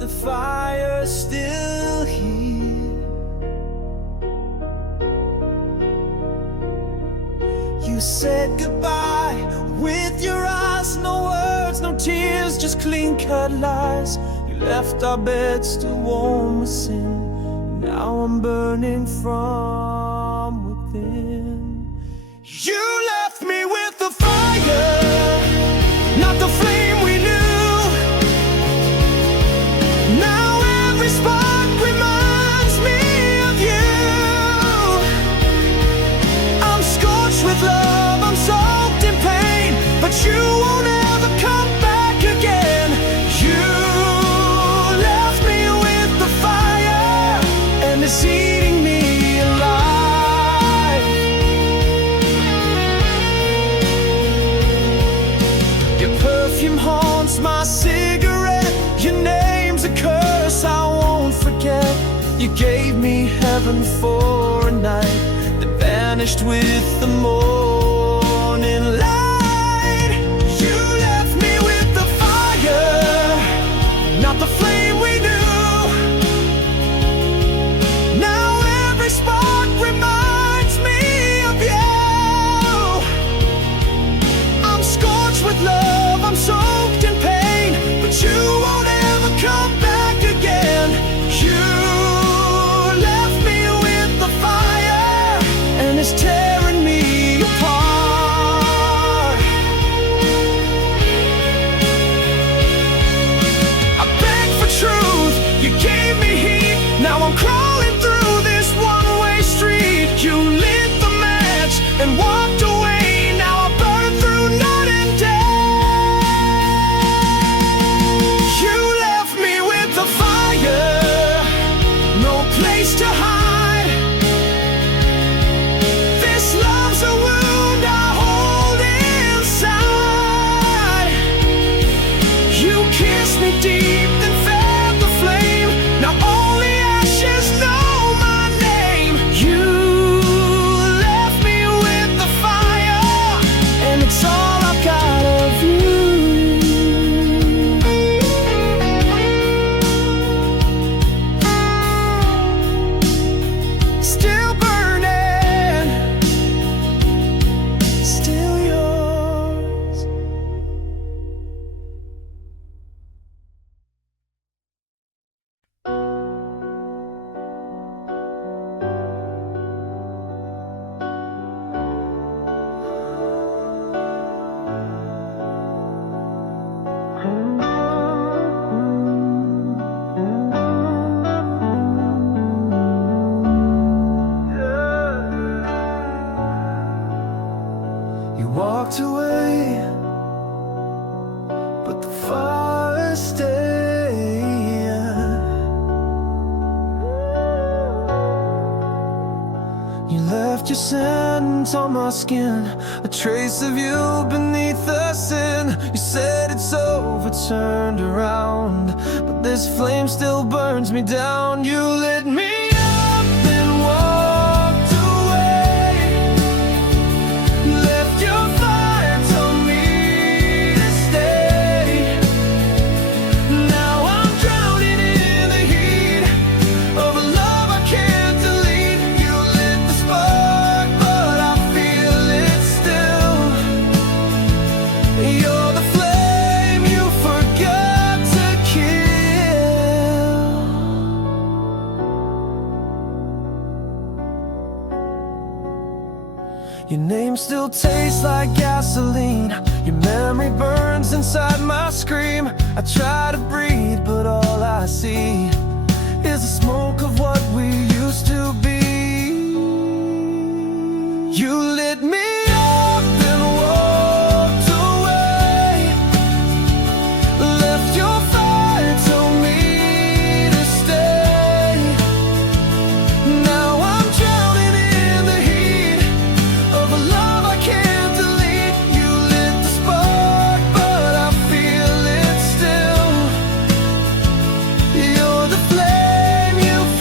the fire still here. You said goodbye with your eyes, no words, no tears, just clean-cut lies. You left our bed still warm with sin. Now I'm burning from within. You left me with the fire, not the flame we knew. Now every spark reminds me of you. I'm scorched with love, I'm soaked in pain, but you won't ever come back again. You left me with the fire, and it's eating me alive. Your perfume haunts my cigarette, your name's a curse I won't forget. You gave me heaven for a night that vanished with the morning light. You left me with the fire, not the flame we knew. Now every spark reminds me of you. I'm scorched with love, I'm soaked in pain, but you won't ever come back again. You left me with the fire, and it's tearing me apart. I begged for truth, you gave me heat. Now I'm crawling through this one-way street. You lit the match and walked away. Now I burn through night and day. You left me with the fire, no place to hide. This love's a wound I hold inside. You kissed me deep, then fed the flame. Now only ashes know my name. You left me with the fire, and it's all I've got of you. Still burning, still yours. You walked away, but the fire stayed. You left your scent on my skin, a trace of you beneath the sin. You said it's over, turned around, but this flame still burns me down. You lit me up, then walked away. Left your fire, told me to stay. Now I'm drowning in the heat of a love I can't delete. You lit the spark, but I feel it still. You're the flame you forgot to kill. Your name still tastes like gasoline. Your memory burns inside my scream. I try to breathe, but all I see is the smoke of what we used to be. You lit me up, then walked away. Left your fire, told me to stay. Now I'm drowning in the heat of a love I can't delete. You lit the spark, but I feel it still. You're the flame you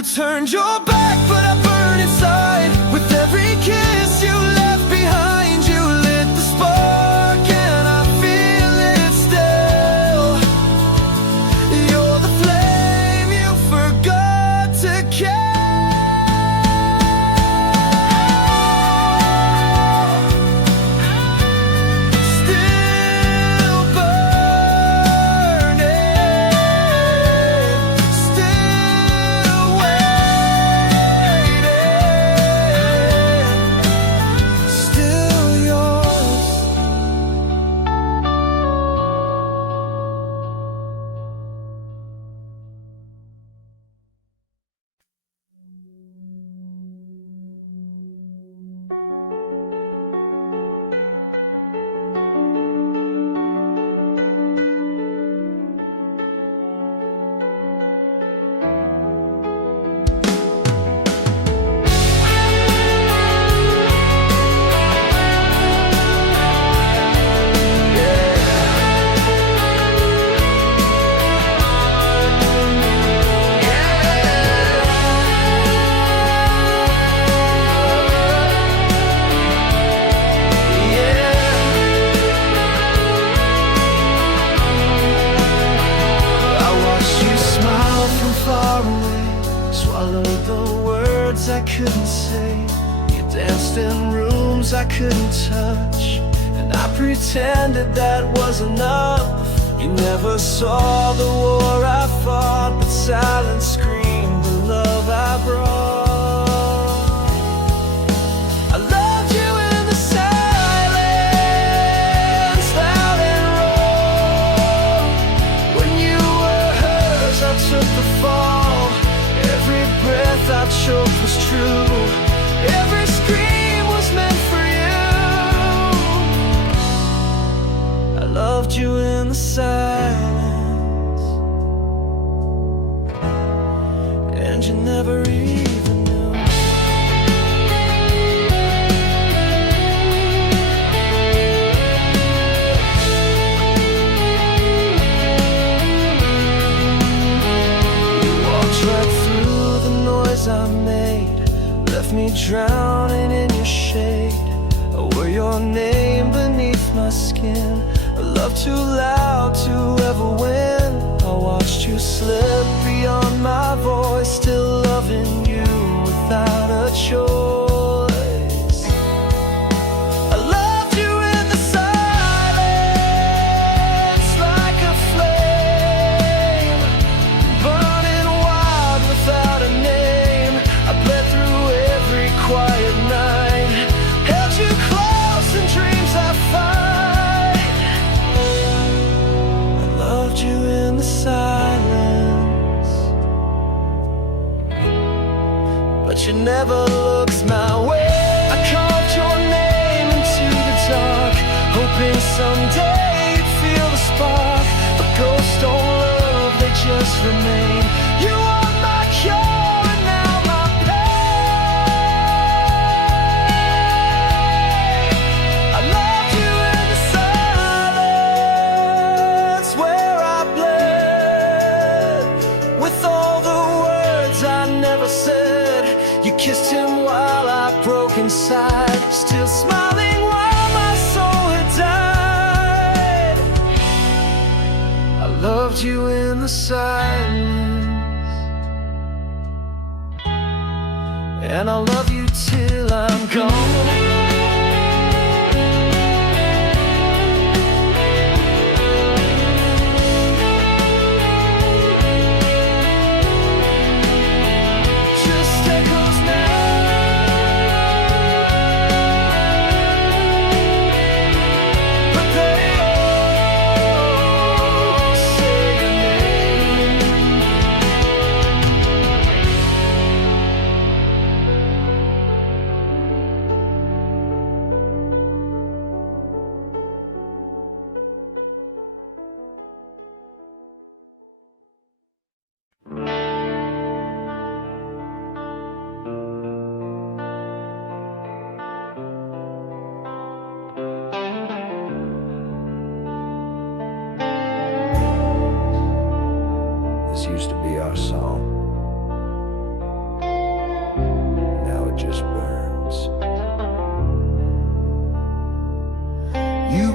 You turned your back, but I burn inside. With every kiss you left behind, you lit the spark, and I feel it still. You're the flame you forgot to catch. I couldn't say. You danced in rooms I couldn't touch, and I pretended that was enough. You never saw the war I fought, but silence screamed the love I brought. I loved you in the silence, loud and raw. When you were hers, I took the fall. Every breath I choked was true. Every scream was meant for you. I loved you in the silence, and you never even knew. You walked right through the noise I made, left me drowning in your shade. I wore your name beneath my skin, a love too loud to ever win. I watched you slip beyond my voice, still loving you without a choice. I loved you in the silence, like a flame, burning wild without a name. I bled through every quiet night, held you close in dreams I fight. I loved you in the silence, but you never looked my way. I carved your name into the dark, hoping someday you'd feel the spark. But ghosts don't love, they just remain. You are my cure and now my pain. I loved you in the silence, where I bled with all the words I never said. You kissed him while I broke inside, still smiling while my soul had died. I loved you in the silence, and I'll love you till I'm gone.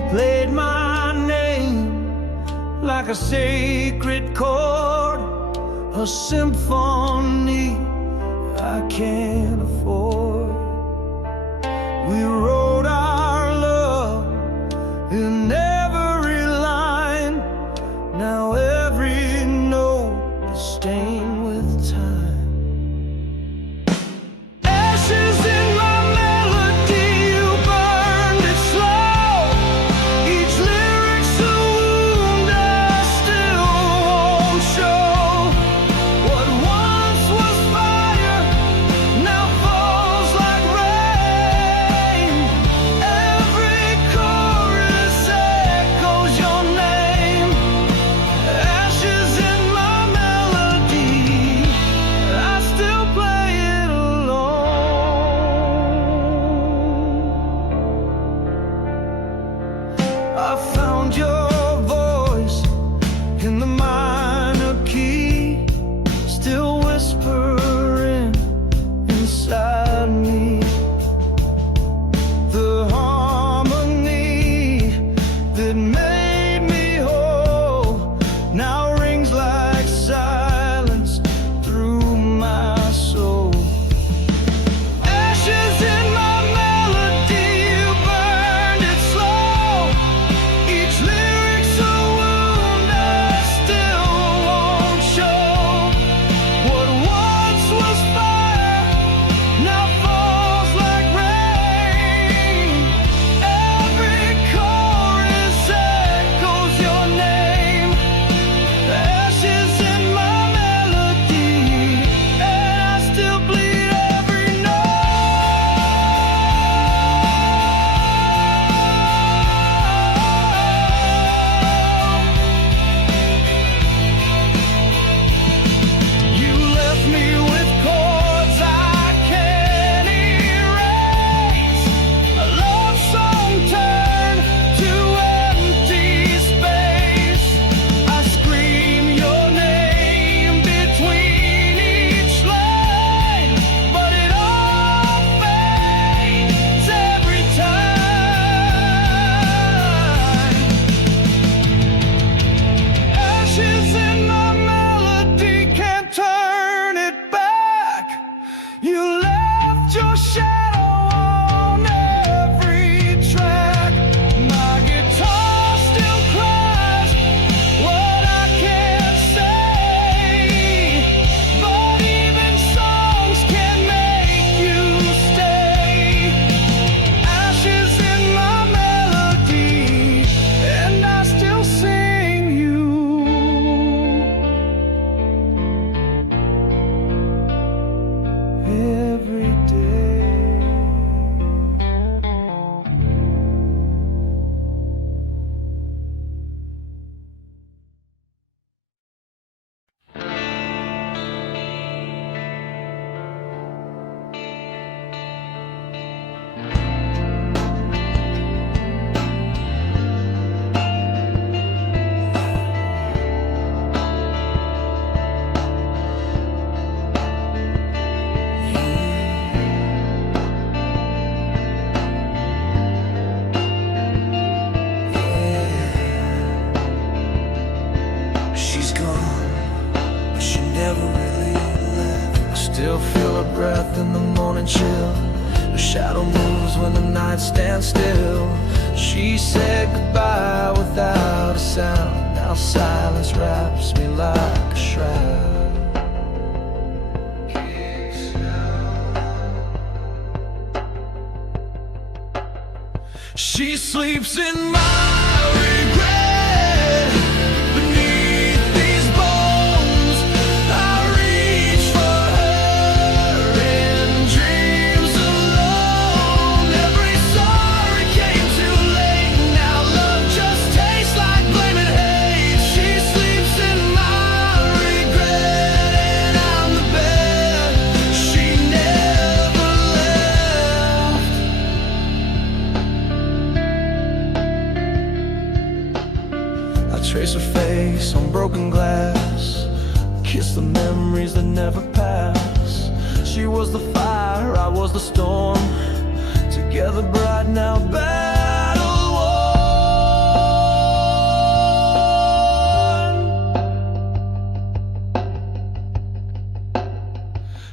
played my name like a sacred chord, a symphony I can't afford. We wrote our love in every line. Now every note is stained with time. Ashes in my melody, you burned it slow. Each lyric's a wound I still won't show. What once was fire now falls like rain. Every chorus echoes your name. Ashes in my melody, I still play it alone. I found your voice in the minor key, still whispering inside me. The harmony that made me whole now rings like silence through my soul. Ashes in my melody, you burned it slow. Each lyric's a wound I still won't show. What once was fire now falls like rain. Every chorus echoes your name. Ashes in my melody, and I still bleed every You left me with chords I can't erase. A love song turned to empty space. I scream your name between each line, but it all fades every time. Ashes in my melody, can't turn it back. You left your shadow on every track. My guitar still cries what I can't say, but even songs can make you stay. Ashes in my melody, and I still sing you every day. She's gone, but she never really left. I still feel her breath in the morning chill. Her shadow moves when the night stands still. She said goodbye without a sound. Now silence wraps me like a shroud. She sleeps in my regret. Beneath these bones, I reach for her in dreams alone. Every sorry came too late. Now love just tastes like blame and hate. She sleeps in my regret, and I'm the bed she never left. I trace her face on broken glass, kiss the memories that never pass. She was the fire, I was the storm, together bright now battle worn.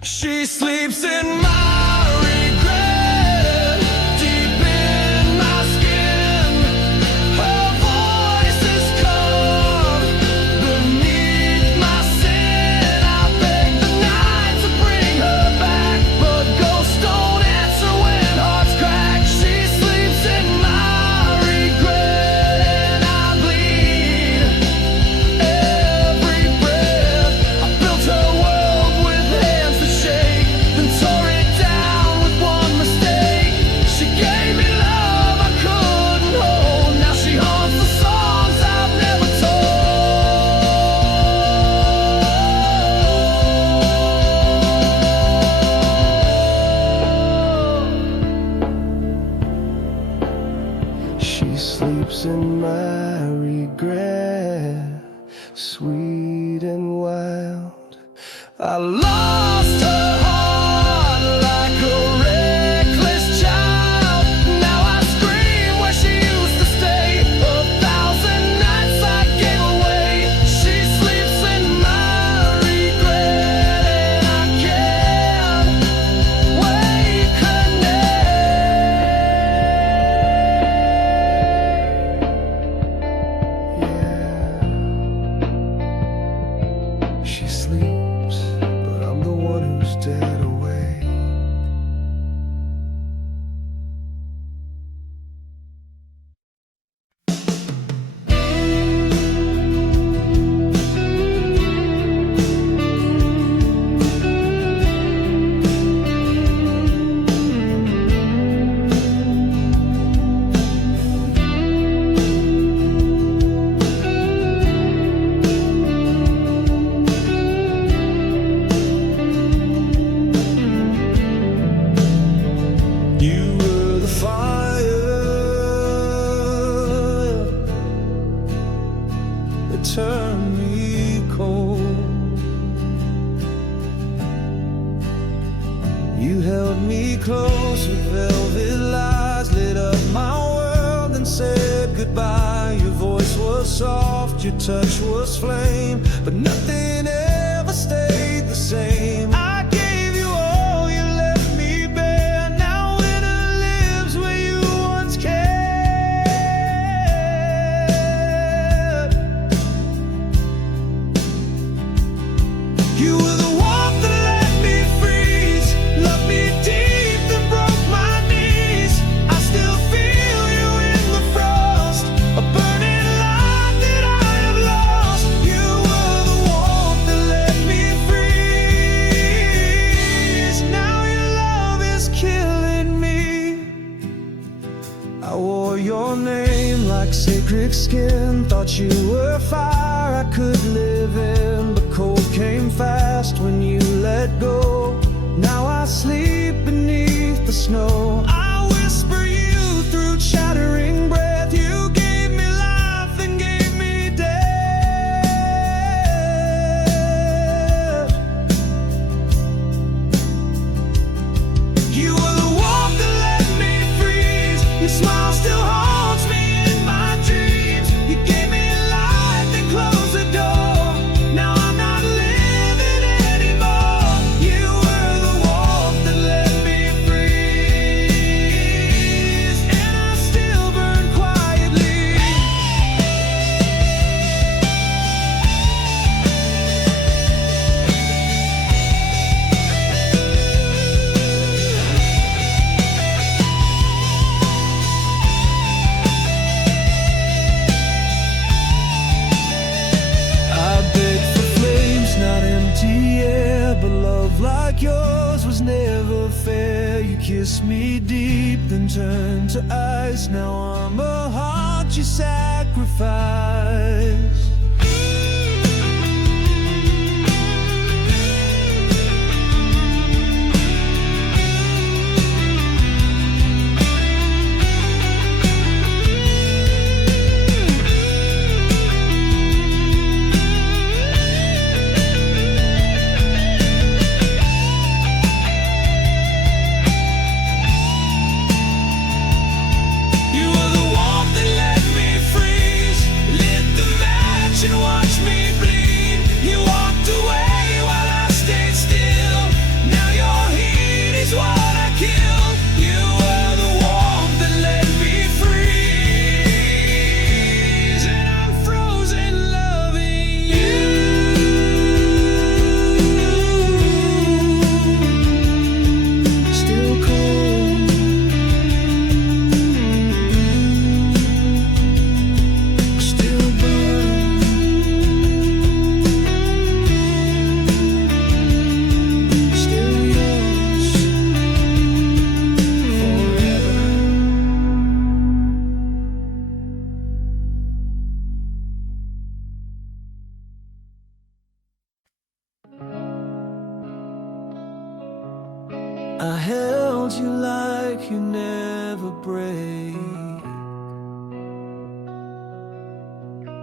She sleeps in my regret, deep in my skin. Her voice is calm beneath my sin. I beg the night to bring her back, but ghosts don't answer when hearts crack. She sleeps in my regret, and I bleed every breath. I built her world with hands that shake, then tore it down with one mistake. She gave me love I couldn't hold. Now she haunts the songs I've never told. She sleeps in my regret, sweet and wild. I lost her heart like a reckless child. Now I scream where she used to stay. 1,000 nights I gave away. She sleeps in my regret, and I can't wake her name. Yeah, she sleeps, but I'm the one who's dead away. You were the fire that turned me cold. You held me close with velvet lies, lit up my world and said goodbye. Your voice was soft, your touch was flame, but nothing ever stayed the same. I gave you all, you left me bare. Now winter lives where you once cared. You were the warmth that let me freeze, loved me deep then broke my knees. I still feel you in the frost, a burning light that I have lost. You were the warmth that let me freeze. Now your love is killing me. I wore your name like sacred skin, thought you were fire I could live in, but cold came fast when you let go. Now I sleep beneath the snow. I whisper you through chattering breath. You gave me life and gave me death. You were the warmth that let me freeze. Your smile still haunts me in my dreams. You gave me light, then closed the door. Now I'm not living anymore. You were the warmth that let me freeze, and I still burn quietly. I begged for flames, not empty air, but love like yours was never fair. You kissed me deep, then turned to ice. Now I'm a heart you sacrificed. You were the warmth that let me free.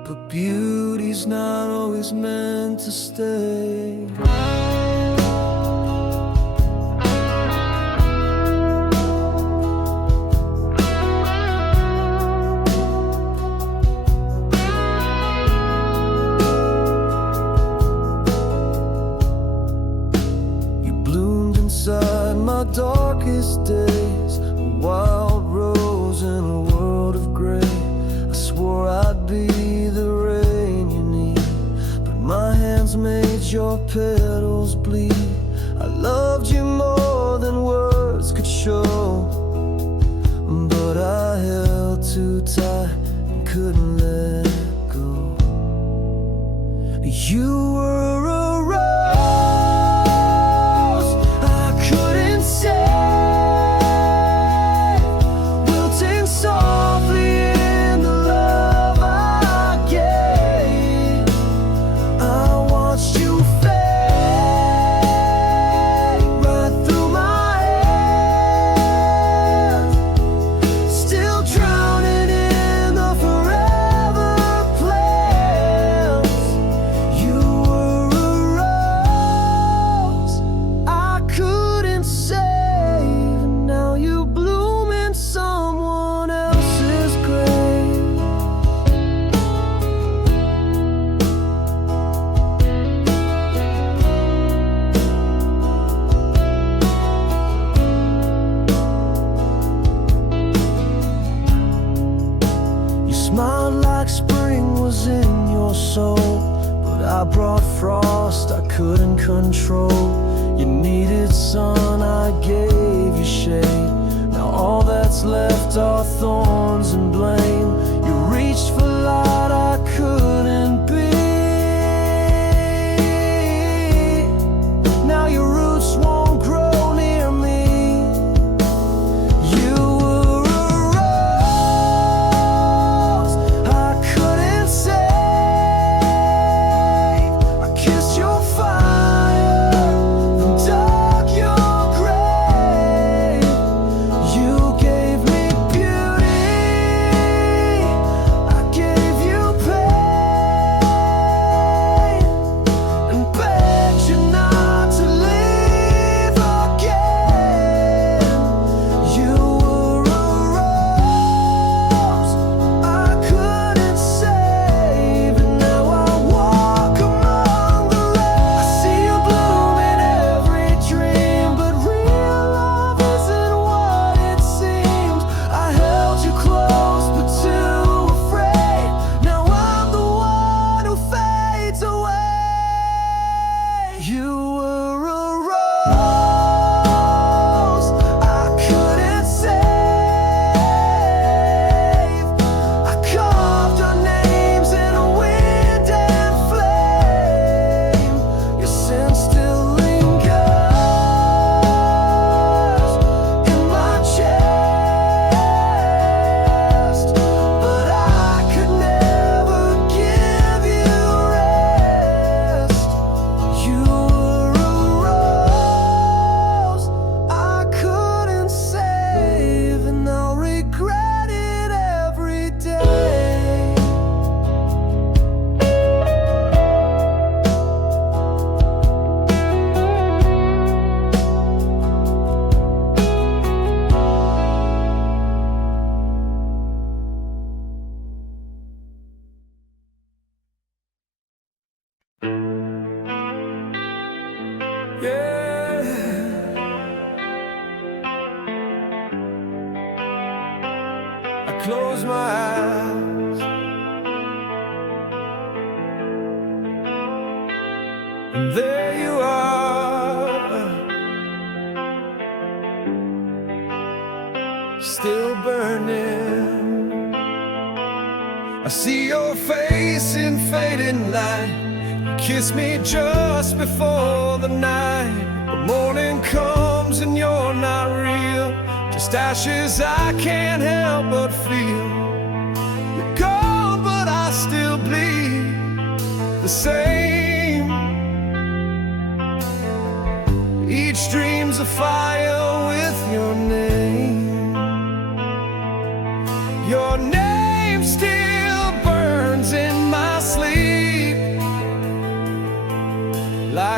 but beauty's not always meant to stay. Inside my darkest days, a wild rose in a world of gray. I swore I'd be the rain you need, but my hands made your petals bleed. I loved you more than words could show, but I held too tight and couldn't let go. You were a I brought frost I couldn't control. You needed sun, I gave you shade. Now all that's left are thorns and blame. You reached for light I couldn't be. Now your roots won't grow near me. You were a rose I couldn't save. I close my eyes and there you are, still burning. I see your face in fading light. You kiss me just before the night. The morning comes and you're not real, just ashes I can't help but feel. You're gone but I still bleed the same. Each dream's a fire with your name. Your name still burns in my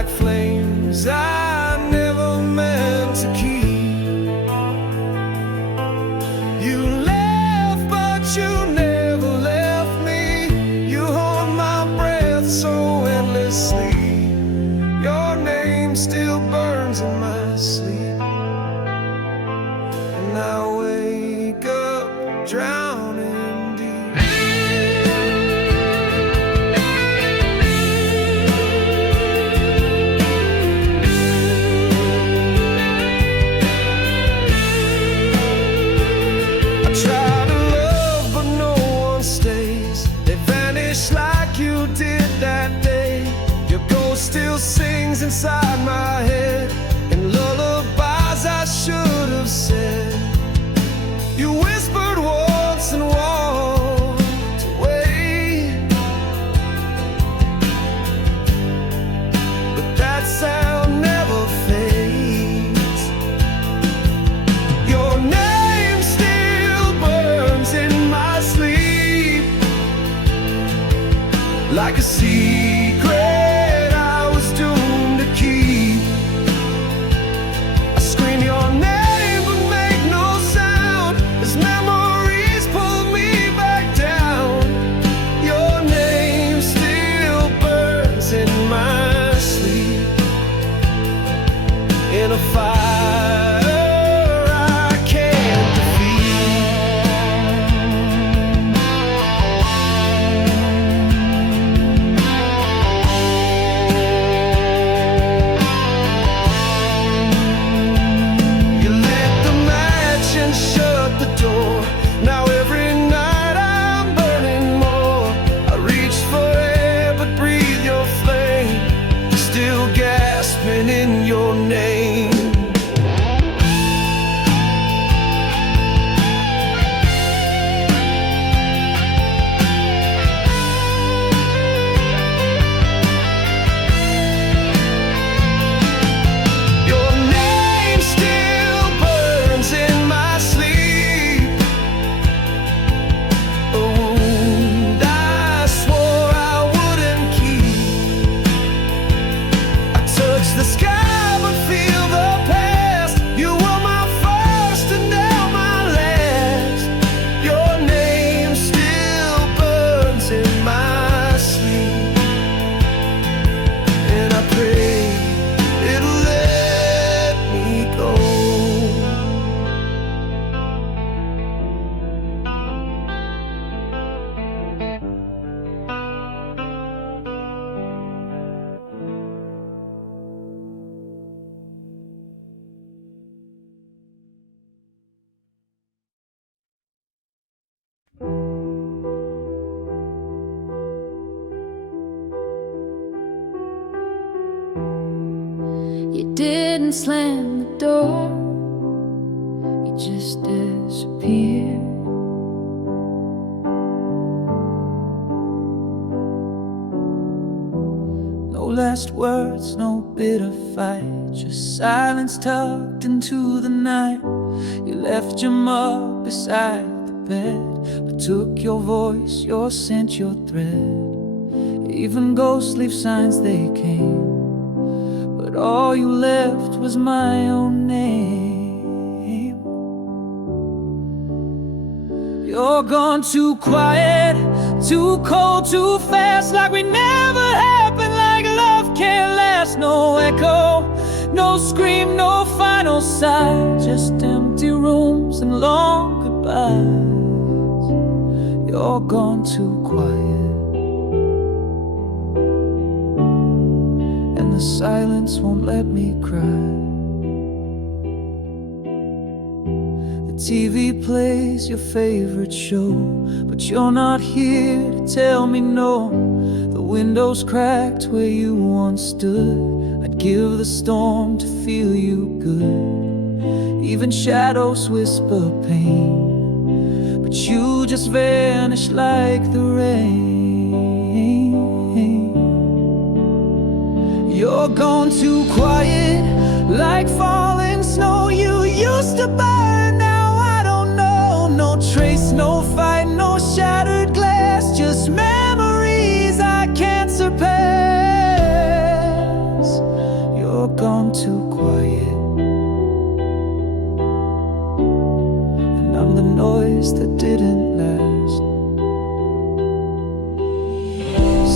like flames I never meant to keep. You left, but you never left me. You hold my breath so endlessly. Your name still burns in my sleep, and I wake up drowning deep. I try to love, but no one stays. They vanish like you did that day. Your ghost still sings inside my head, and lullabies I should have said. You whispered once and walked away, but that sound never fades. Your name still burns in my sleep, like a secret I was doomed to keep. I scream your name but make no sound, as memories pull me back down. Your name still burns in my sleep, in a fire I can't shut the door. Now every night I'm burning more. I reach for air but breathe your flame, still gasping in your name. Your name still burns in my sleep, a wound I swore I wouldn't keep. I touch the sky but feel the past. You were my first and now my last. Your name still burns in my sleep, and I pray it'll let me go. You didn't slam the door, you just disappeared. No last words, no bitter fight, just silence tucked into the night. You left your mug beside the bed, but took your voice, your scent, your thread. Even ghosts leave signs they came, but all you left was my own name. You're gone too quiet, too cold, too fast, like we never happened, like love can't last. No echo, no scream, no final sigh, just empty rooms and long goodbyes. You're gone too quiet, and the silence won't let me cry. The TV plays your favorite show, but you're not here to tell me no. The window's cracked where you once stood. I'd give the storm to feel you good. Even shadows whisper pain, but you just vanish like the rain. You're gone too quiet, like falling snow. You used to burn, now I don't know. No trace, no fight, no shattered glass, just memories I can't surpass.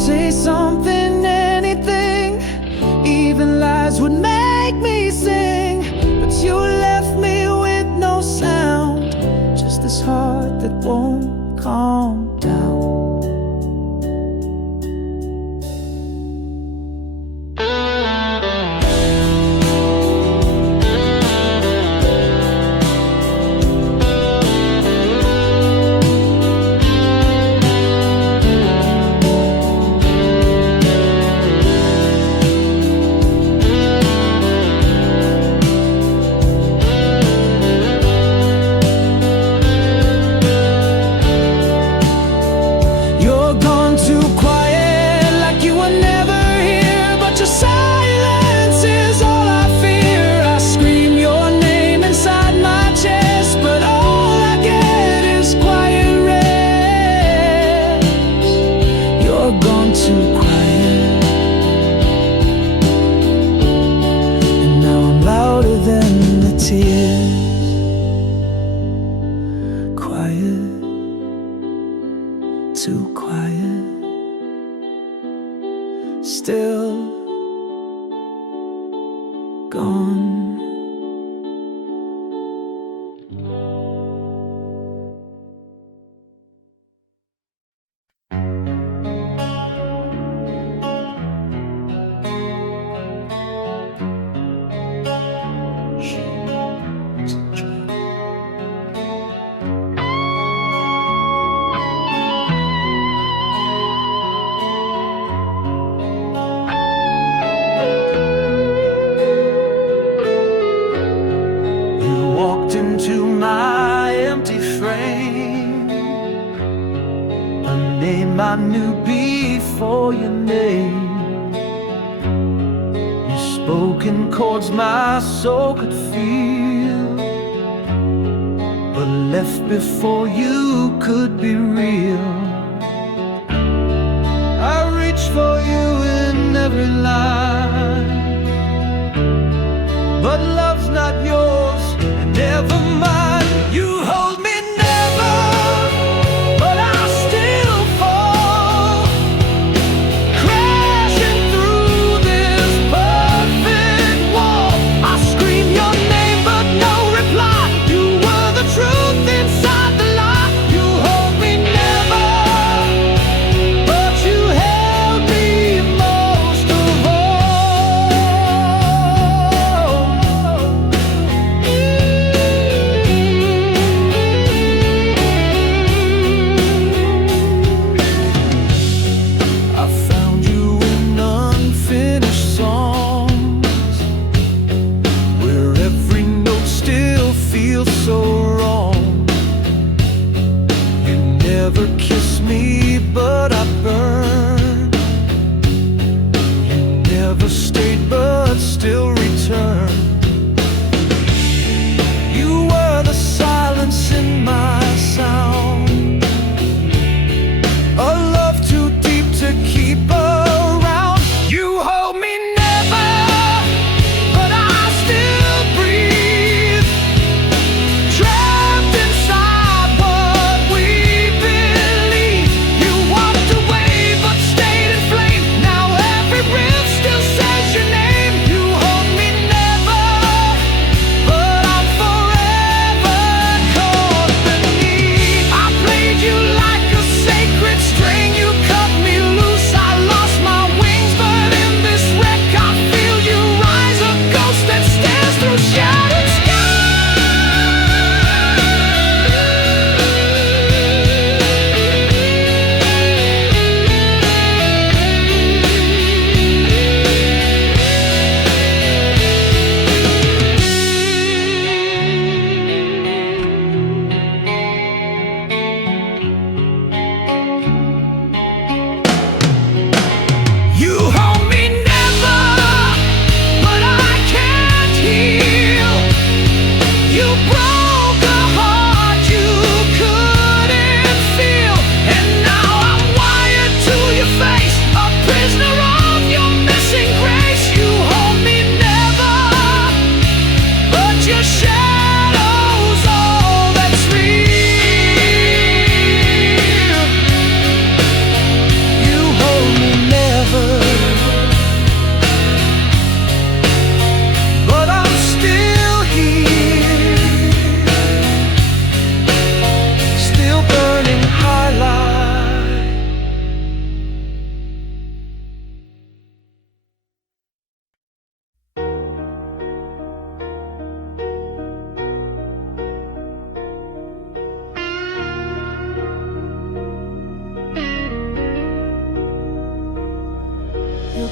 say something, anything, even lies would make me sing. But you left me with no sound, just this heart that won't calm down. Too quiet, still gone. Into my empty frame, a name I knew before your name. You spoke in chords my soul could feel, but left before you could be real. I reached for you in every line, but love's not yours. Never mind, you hold me never, but I still fall, crashing through this perfect wall. I scream your name, but no reply. You were the truth inside the lie. You hold me never, but you held me most of all. So wrong. You never kissed me, but I burned. You never stayed, but still returned. You were the silence in my sound, a love too deep to keep around. You hold me never, but I still breathe. Trapped inside what we believe. You walked away but stayed in flame. Now every breath still says your name. You hold me never,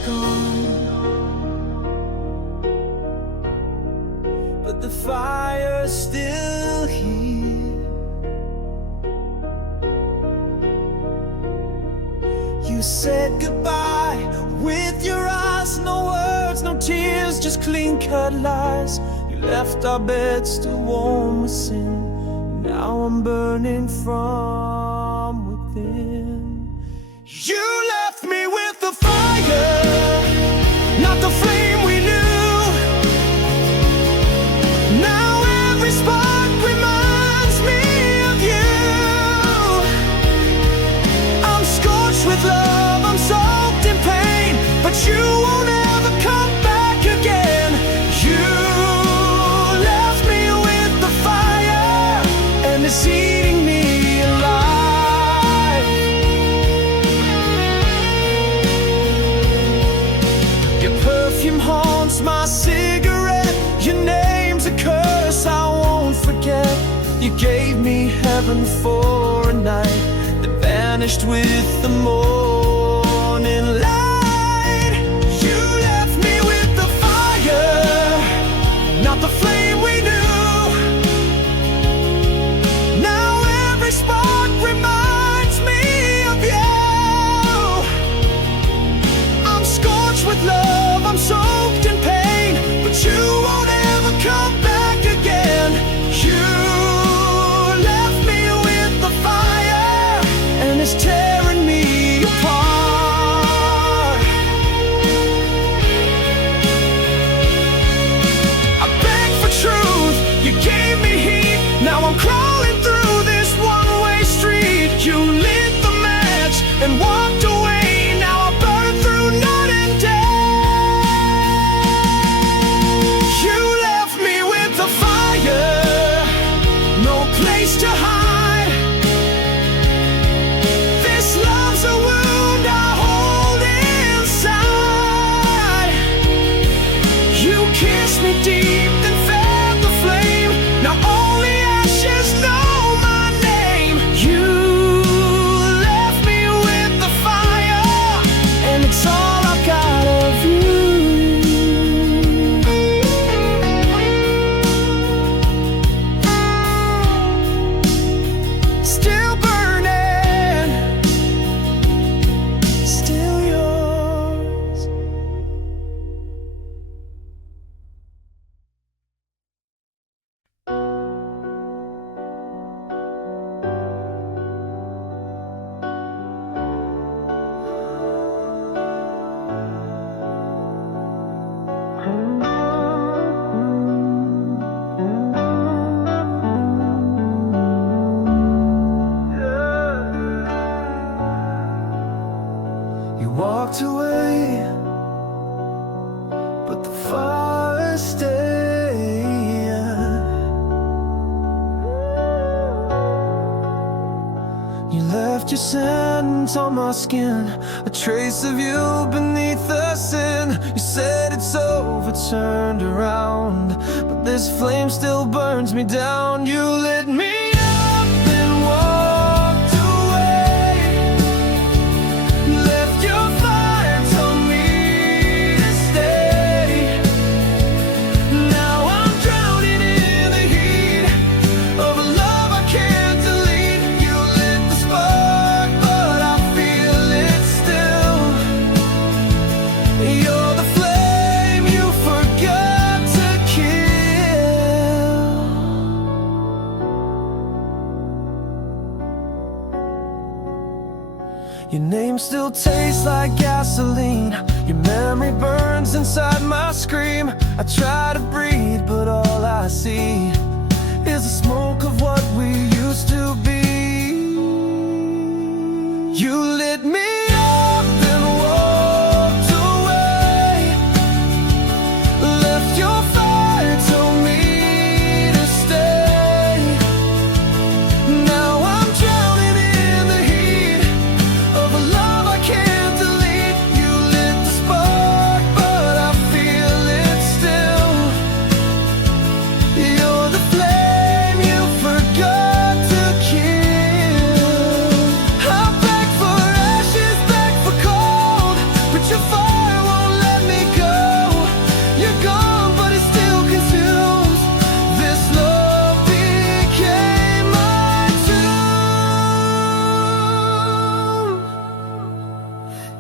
gone, but the fire's still here. You said goodbye with your eyes, no words, no tears, just clean-cut lies. You left our bed still warm with sin. Now I'm burning from within. You left me with the fire, not the flame we knew. Now every spark reminds me of you. I'm scorched with love, I'm soaked in pain, but you won't ever come back again. You left me with the fire, and it's eating me alive. Your perfume haunts my cigarette, your name's a curse I won't forget. You gave me heaven for a night that vanished with the morning light. You left me with the fire, not the flame we knew. Now every spark reminds me of you. I'm scorched with love, I'm soaked in pain, but you won't ever come back again. You left me with the fire, and it's tearing me apart. I begged for truth, you gave me heat. Now I'm crawling through this one-way street. You lit the match and walked away. Now I burn through night and day. You left me with the fire, no place to hide. This love's a wound I hold inside. You kissed me deep, then fed the flame. Now only ashes know my name. You left me with the fire, and it's all I've got of you. Still burning, still yours. You walked away, but the fire stayed. You left your scent on my skin, a trace of you beneath the sin. You said it's over, turned around, but this flame still burns me down. You lit me up and walked away, left your fire, told me to stay. Now I'm drowning in the heat of a love I can't delete. You lit the spark, but I feel it still. You're the flame you forgot to kill. Your name still tastes like gasoline. Your memory burns inside my scream. I try to breathe, but all I see is the smoke of what we used to be. You lit me up and walked away, left your fire, told me to stay. Now I'm drowning in the heat of a love I can't delete. You lit the spark, but I feel it still. You're the flame you forgot to kill. I beg for ashes.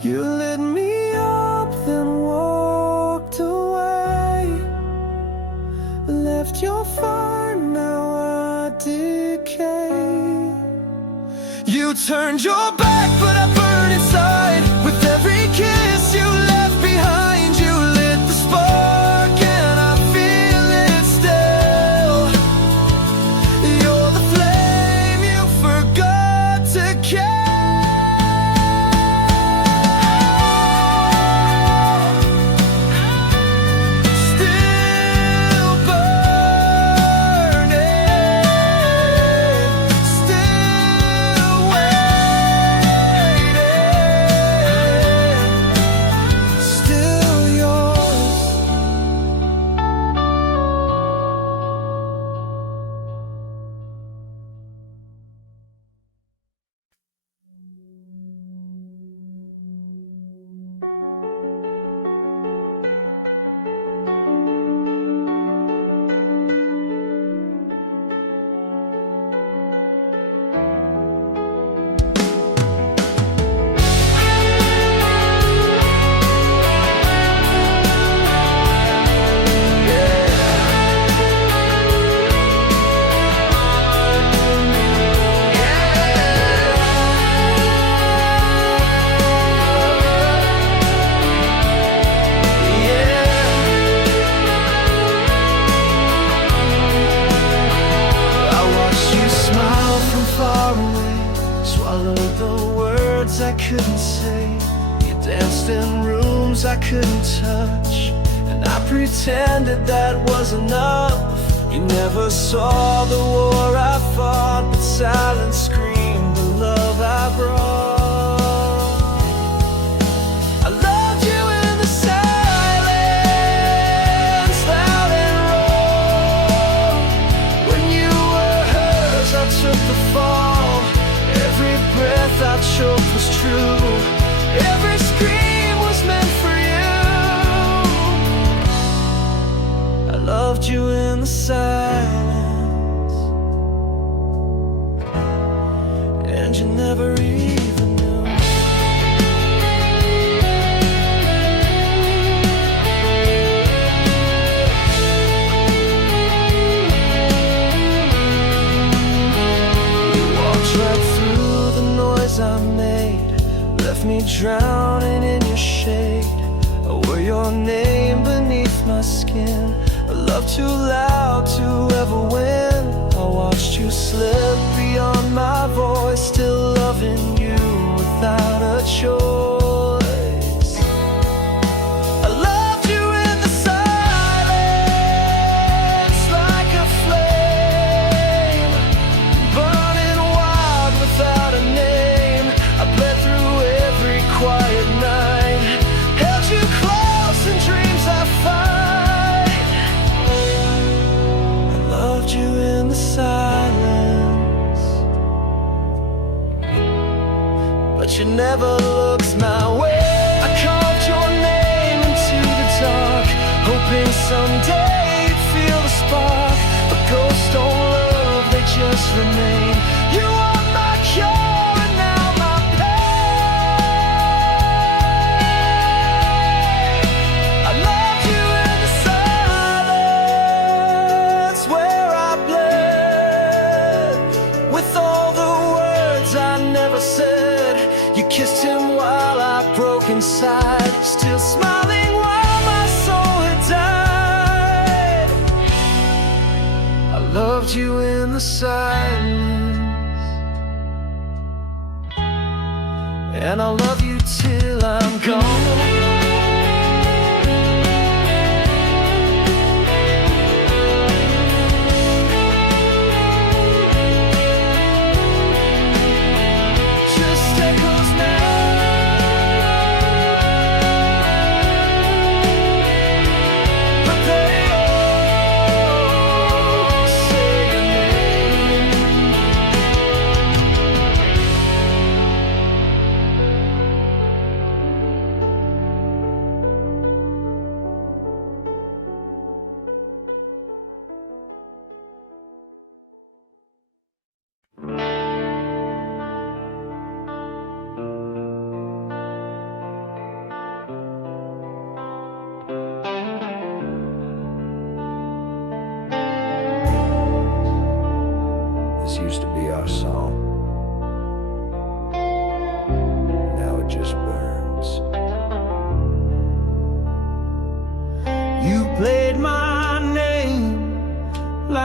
You lit me up, then walked away. Left your fire, now I decay. You turned your back, but I burn inside. With every kiss you left behind, you lit the spark, and I feel it still. You're the flame you forgot to catch. I couldn't say. You danced in rooms I couldn't touch, and I pretended that was enough. You never saw the war I fought, but silence screamed the love I brought. I loved you in the silence, loud and raw. When you were hers, I took the fall. Every breath I choked was true. Every scream was meant for you. I loved you in the silence, and you never even knew. You walked right through the noise I made, left me drowning in your shade. I wore your name beneath my skin, a love too loud to ever win. I watched you slip beyond my voice, still loving you without a choice. I loved you in the silence, like a flame, burning wild without a name. I bled through every quiet night, held you close in dreams I fight. I loved you in the silence, but you never looked my way. I carved your name into the dark, hoping someday you'd feel the spark. But ghosts don't love, they just remain. You are my cure and now my pain. I loved you in the silence, where I bled with all the words I never said. You kissed him while I broke inside, still smiling while my soul had died. I loved you in the silence, and I'll love you till I'm gone. Just echoes now, but they all say your name.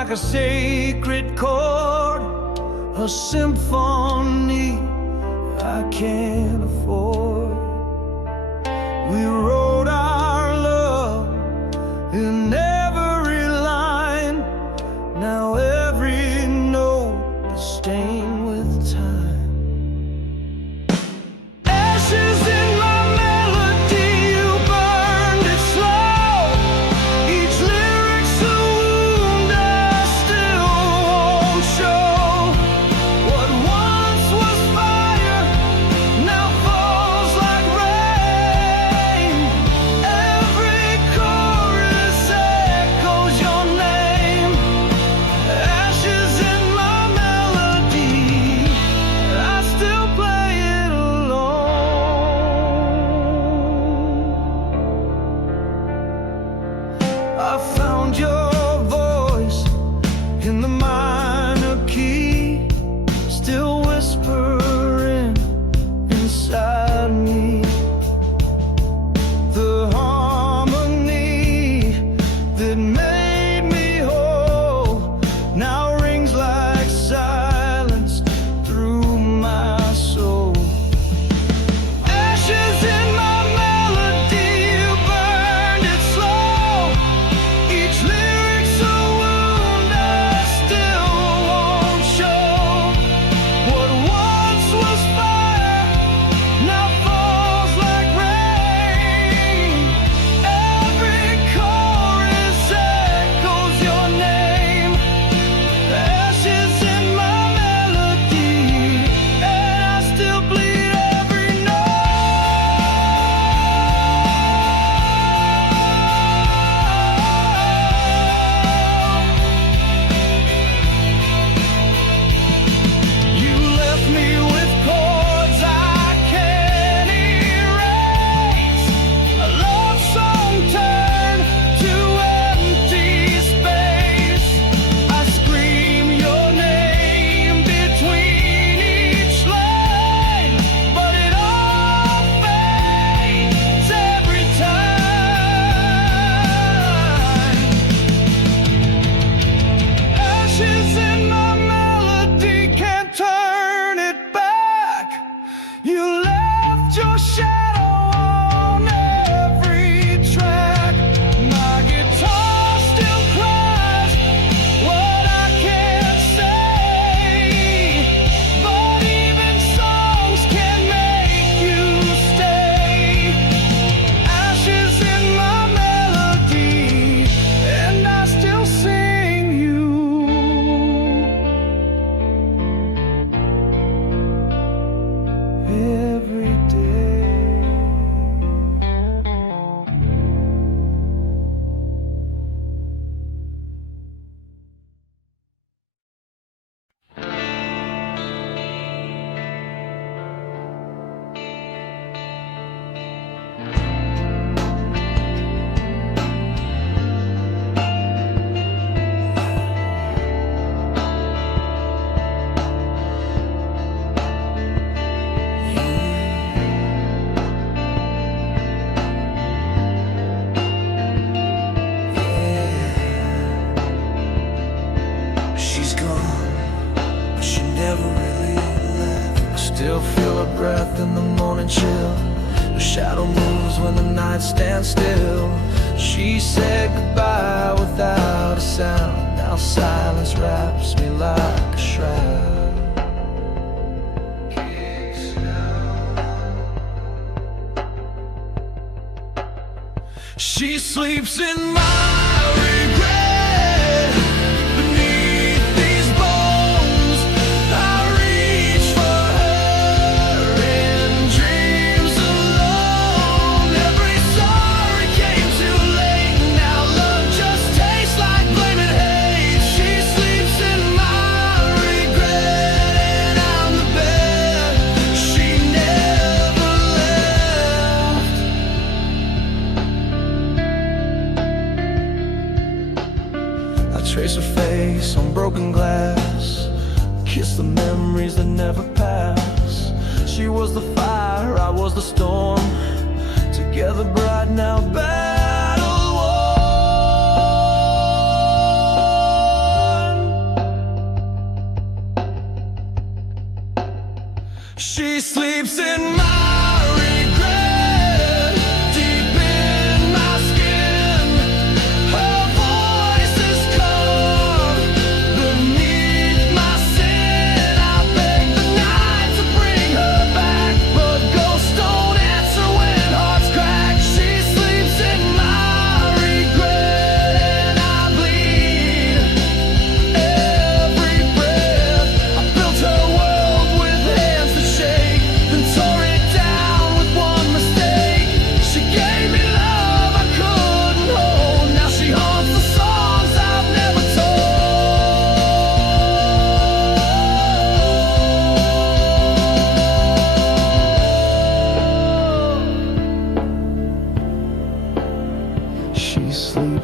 like a sacred chord, a symphony I can't afford. We wrote our love in every line. Now every note is stained with time. Ashes in my melody, you burned it slow. Each lyric's a wound I still won't show. What once was fire now falls like rain. Every chorus echoes your name. Ashes in my melody, I still play it alone. I found your voice in the minor key, still whispering inside me. The harmony that made me whole now rings like silence through my soul. Ashes in my melody, you burned it slow. Each lyric's a wound I still won't show. What once was fire now falls like rain. Every chorus echoes your name. Ashes in my melody, and I still bleed every You left me with chords I can't erase. A love song turned to empty space. I scream your name between each line, but it all fades every time. Ashes in my melody, can't turn it back. You left your shadow on every track. My guitar still cries what I can't say, but even songs can make you stay. Ashes in my melody, and I still sing you every day. She's gone, but she never really left. I still feel her breath in the morning chill. Her shadow moves when the night stands still. She said goodbye without a sound. Now silence wraps me like a shroud. She sleeps in my regret. Beneath these bones, I reach for her in dreams alone. Every sorry came too late. Now love just tastes like blame and hate. She sleeps in my regret, and I'm the bed she never left. I trace her face on broken glass, kiss the memories that never pass. She was the fire, I was the storm, together bright now battle worn.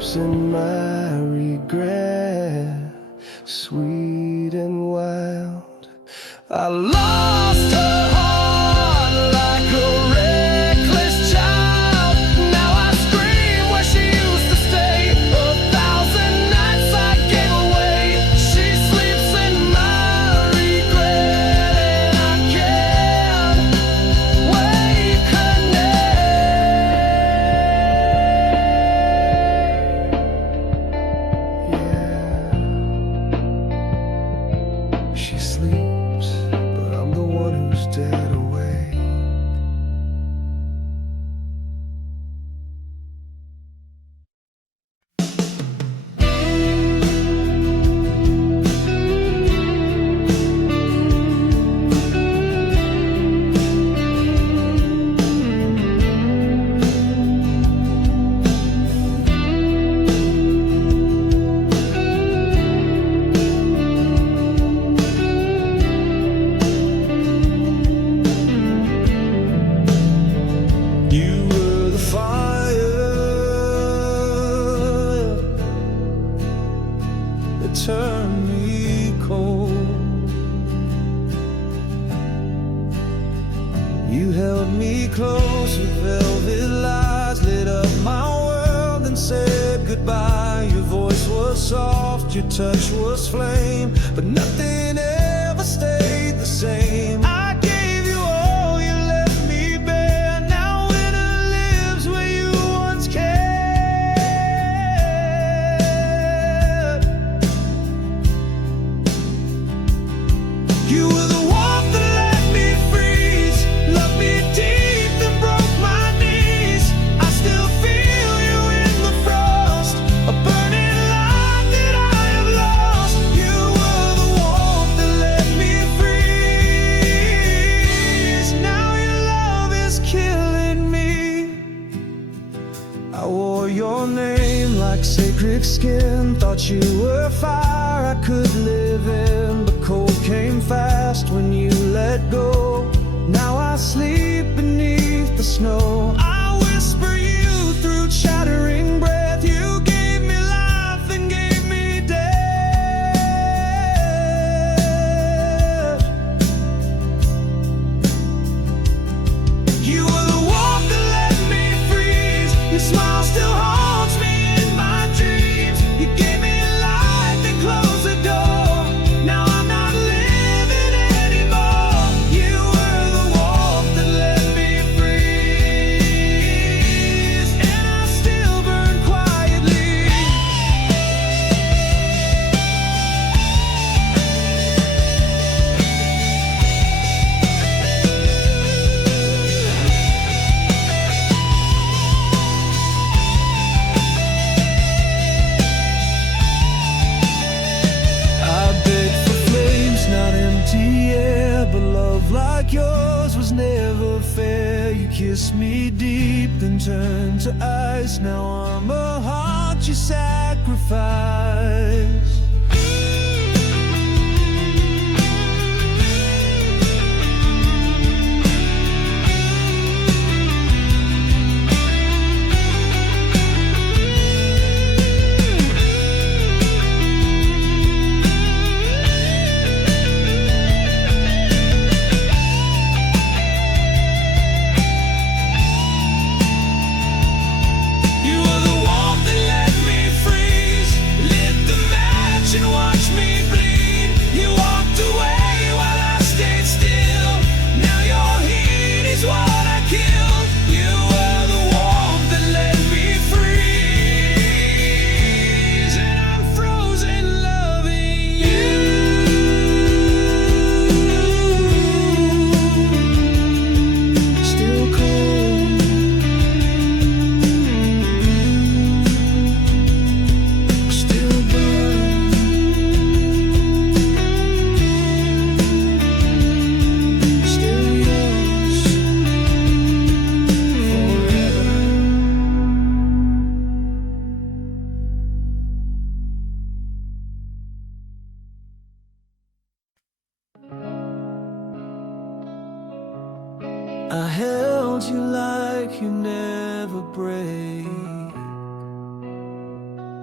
sleeps in my regret, sweet and wild. I lost her heart like a reckless child. Now I scream where she used to stay. 1,000 nights I gave away. She sleeps in my regret, and I can't wake her name. Yeah, she sleeps, but I'm the one who's dead awake. You were the fire that turned me cold. You held me close with velvet lies, lit up my world and said goodbye. Your voice was soft, your touch was flame, but nothing ever stayed the same. I gave you all, you left me bare. Now winter lives where you once cared. You were the warmth that let me freeze, loved me deep and broke my knees. I still feel you in the frost, a burning light that I have lost. You were the warmth that let me freeze. Now your love is killing me. I wore your name like sacred skin, thought you were fire I could live in, but cold came fast when you let go. Now I sleep beneath the snow. I whisper you through chattering breath. You gave me life and gave me death. You were the warmth that let me freeze. Your smile still haunts me in my dreams. You gave me light, then closed the door. Now I'm not living anymore. You were the warmth that let me freeze, and I still burn quietly. I beg for flames, not empty air, but love like yours was never fair. You kissed me deep, then turned to ice. Now I'm a heart you sacrifice. You were the warmth that let me freeze, lit the match and watched me bleed. You walked away while I stayed still. Now your heat is what I killed. You were the warmth that let me freeze, and I'm frozen loving you. Still cold, still burn, still yours forever. I held you like you never break.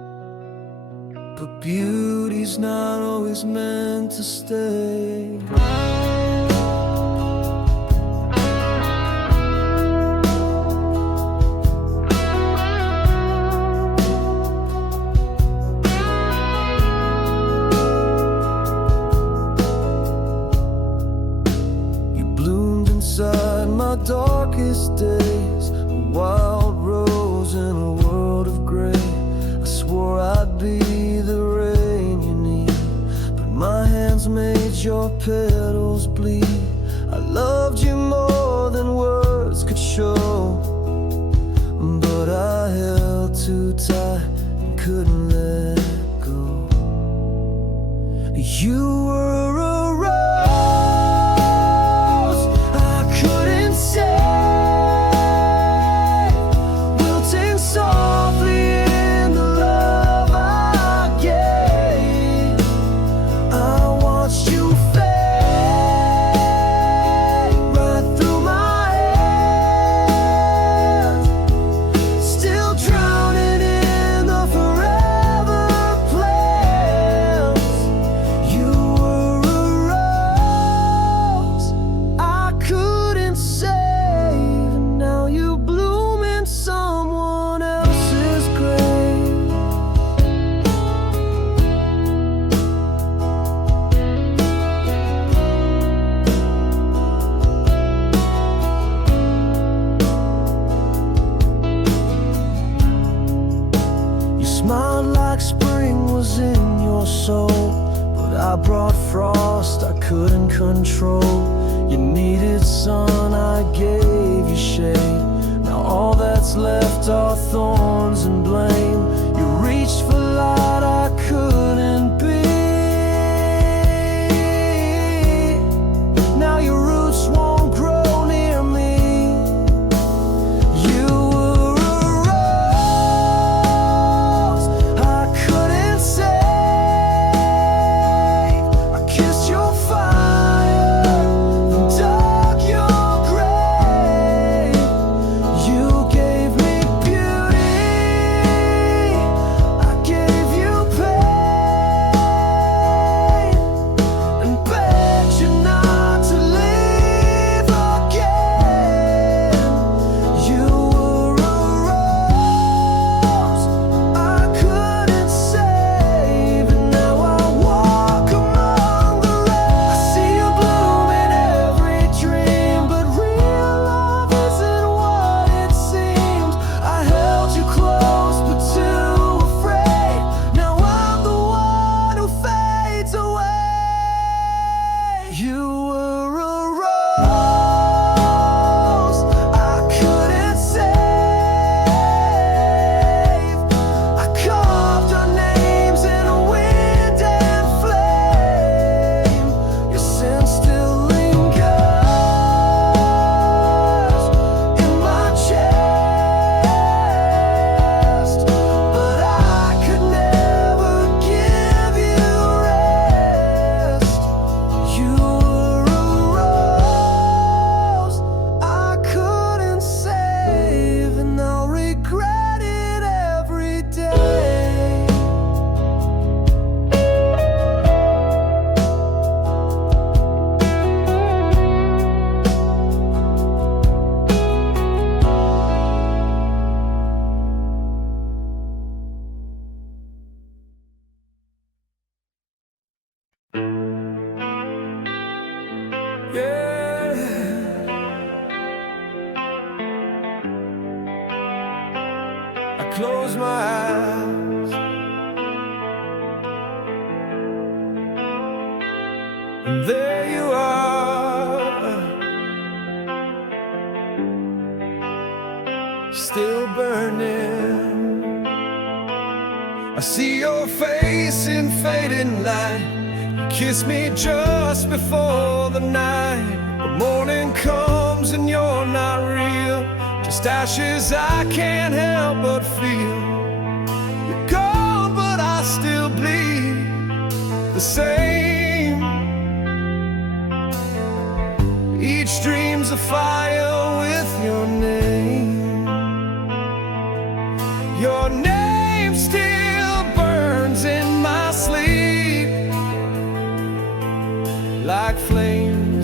beauty's not always meant to stay. You bloomed inside my darkest days, a wild rose in a world of gray. I swore I'd be the rain you need, but my hands made your petals bleed. I loved you more than words could show, but I held too tight and couldn't let go. You were a rose I couldn't save, wilting softly in the love I gave. I watched you fade right through my hands, still drowning in the forever plans. You were a rose I couldn't save, and now you bloom in someone else's grave. You smiled like spring was in your soul, but I brought frost I couldn't control. You needed sun, I gave you shade. Now all that's left are thorns and blame. You reached for light I couldn't be. Now your roots won't grow near me. You were a rose I couldn't save. I kissed your fire and dug your grave. You gave me beauty, I gave you pain, and begged you not to leave again. You were a rose I couldn't save, and now I walk among the rest. I see you bloom in every dream, but real love isn't what it seems. I held you close but too afraid. Now I'm the one who fades away. You were a rose I couldn't save. I carved our names in wind and flame. Your scent still lingers in my chest, but I could never give you rest. You were a rose I couldn't save, and I'll regret it every day. Yeah. I close my eyes and there you are, still burning. I see your face in fading light. You kiss me just before the night. The morning comes and you're not real, just ashes I can't help but feel. You're gone but I still bleed the same. Each dream's a fire with your name. Your name still burns in my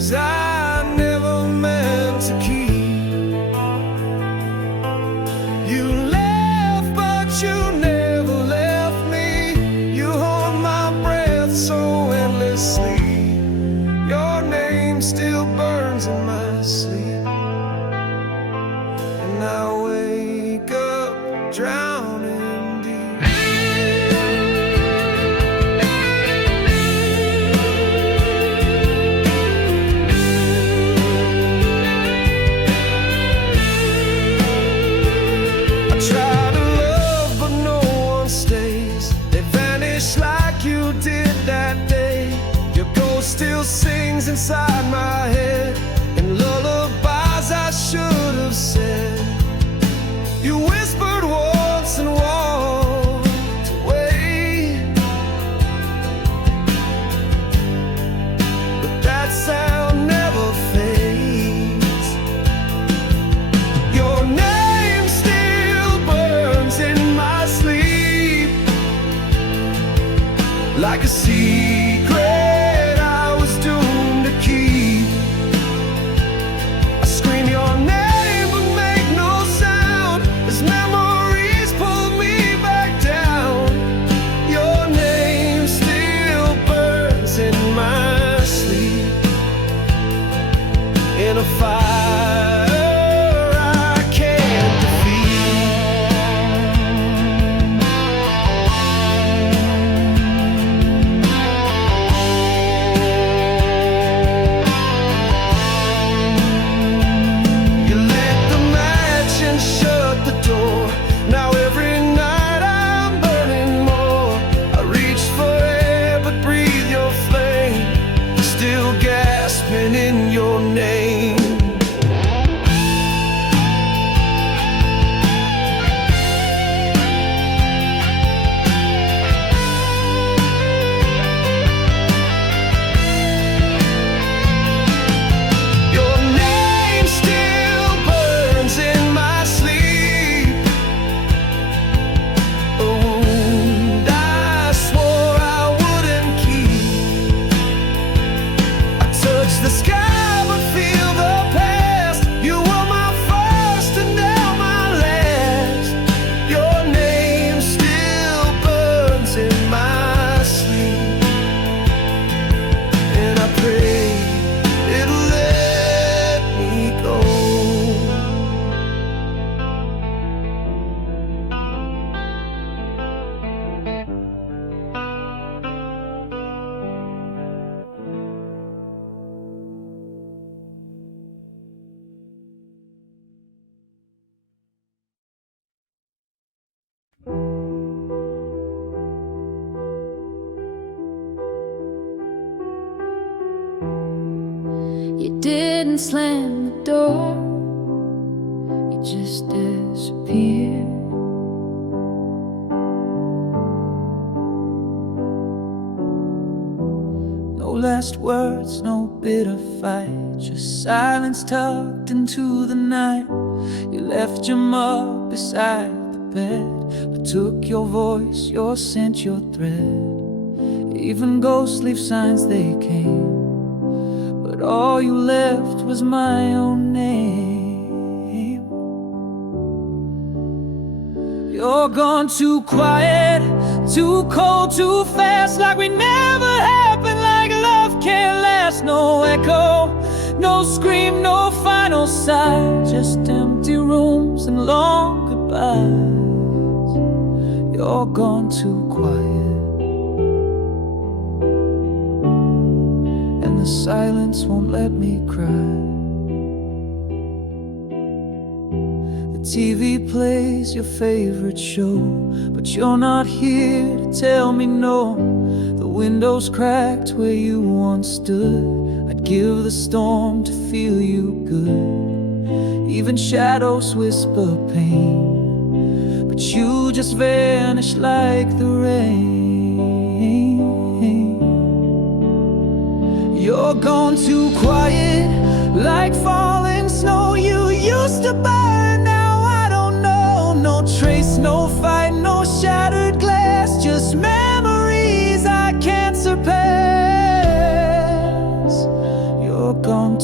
things I never meant to keep. You left, but you never left me. You hold my breath so endlessly. Your name still burns in my sleep, and I wake up drowning deep. I try to love, but no one stays. They vanish like you did that day. Your ghost still sings inside my head, and lullabies I should have said. You whispered once and walked away, but that sound never fades. Your name still burns in my sleep, like a secret I was doomed to keep. I scream your name but make no sound, as memories pull me back down. Your name still burns in my sleep, in a fire I can't defeat. You lit the match and shut the door. Now every night I'm burning more. I reach for air but breathe your flame, still gasping in your name. Your name still burns in my sleep, a wound I swore I wouldn't keep. I touch the sky but feel the past. You were my first and now my last. Your name still burns in my sleep, and I pray it'll let me go. You didn't slam the door, you just disappeared. No last words, no bitter fight, just silence tucked into the night. You left your mug beside the bed, but took your voice, your scent, your thread. Even ghosts leave signs they came, but all you left was my own name. You're gone too quiet, too cold, too fast, like we never happened, like love can't last. No echo, no scream, no final sigh, just empty rooms and long goodbyes. You're gone too quiet, and the silence won't let me cry. The TV plays your favorite show, but you're not here to tell me no. The window's cracked where you once stood. I'd give the storm to feel you good. Even shadows whisper pain, but you just vanish like the rain. You're gone too quiet, like falling snow. You used to burn, now I don't know. No trace, no fight, no shattered glass, just memories I can't surpass. You're gone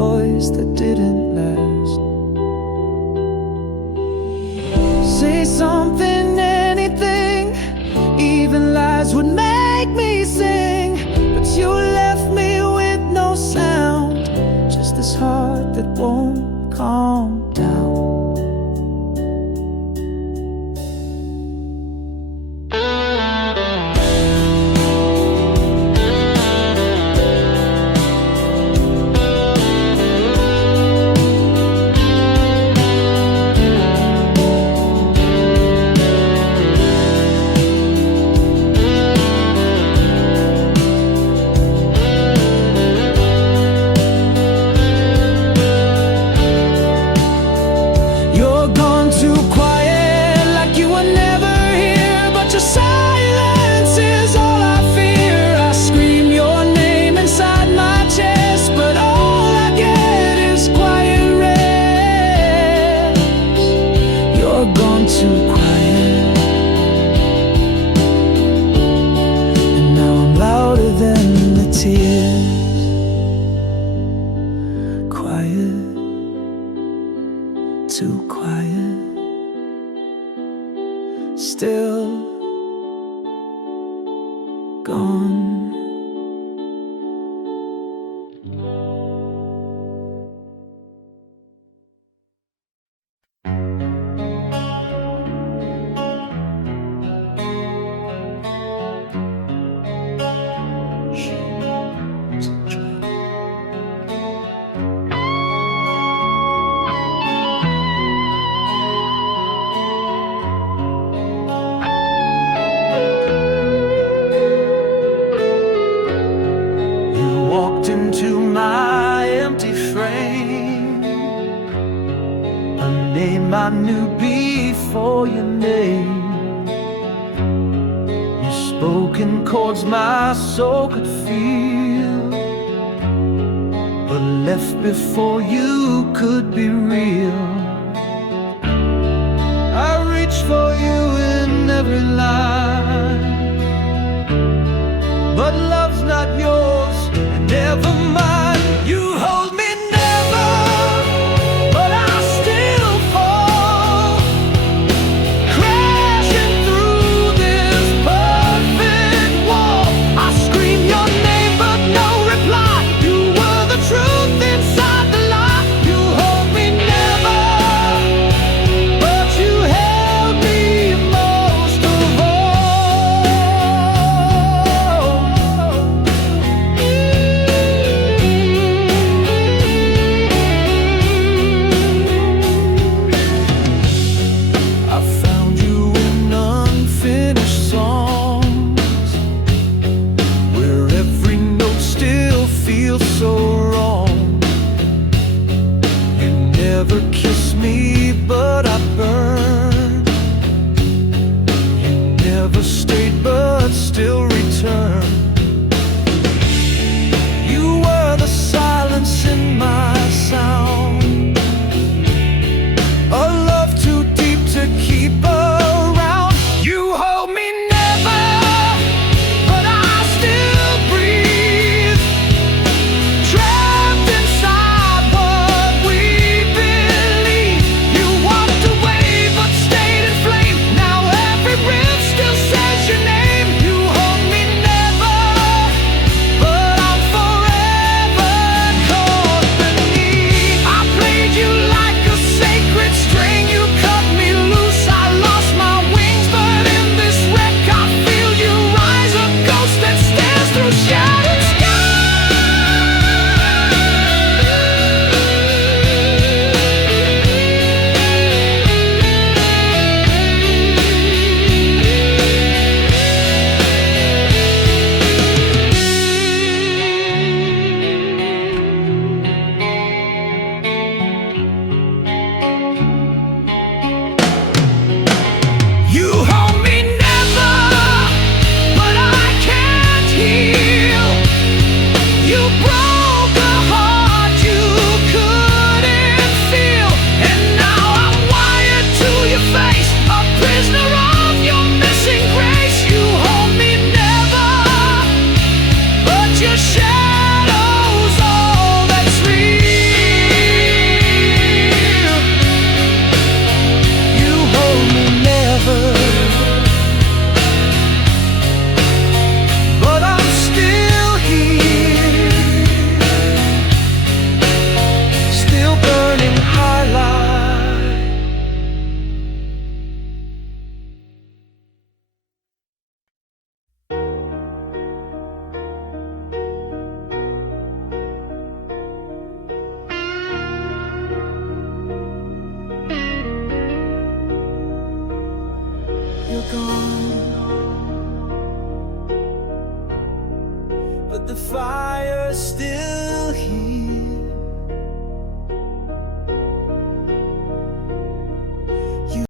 noise that didn't last. Say something, anything, even lies would make me sing. But you left me with no sound, just this heart that won't calm down. Too quiet, still gone. Into my empty frame, a name I knew before your name. You spoke in chords my soul could feel, but left before you could be real. I reached for you in every line, but love's not yours. Never mind, you hold me never, but I still fall, crashing through this perfect wall. I scream your name, but no reply. You were the truth inside the lie. You hold me never, but you held me most of all. So wrong. You never kissed me, but I burned. You never stayed, but still returned.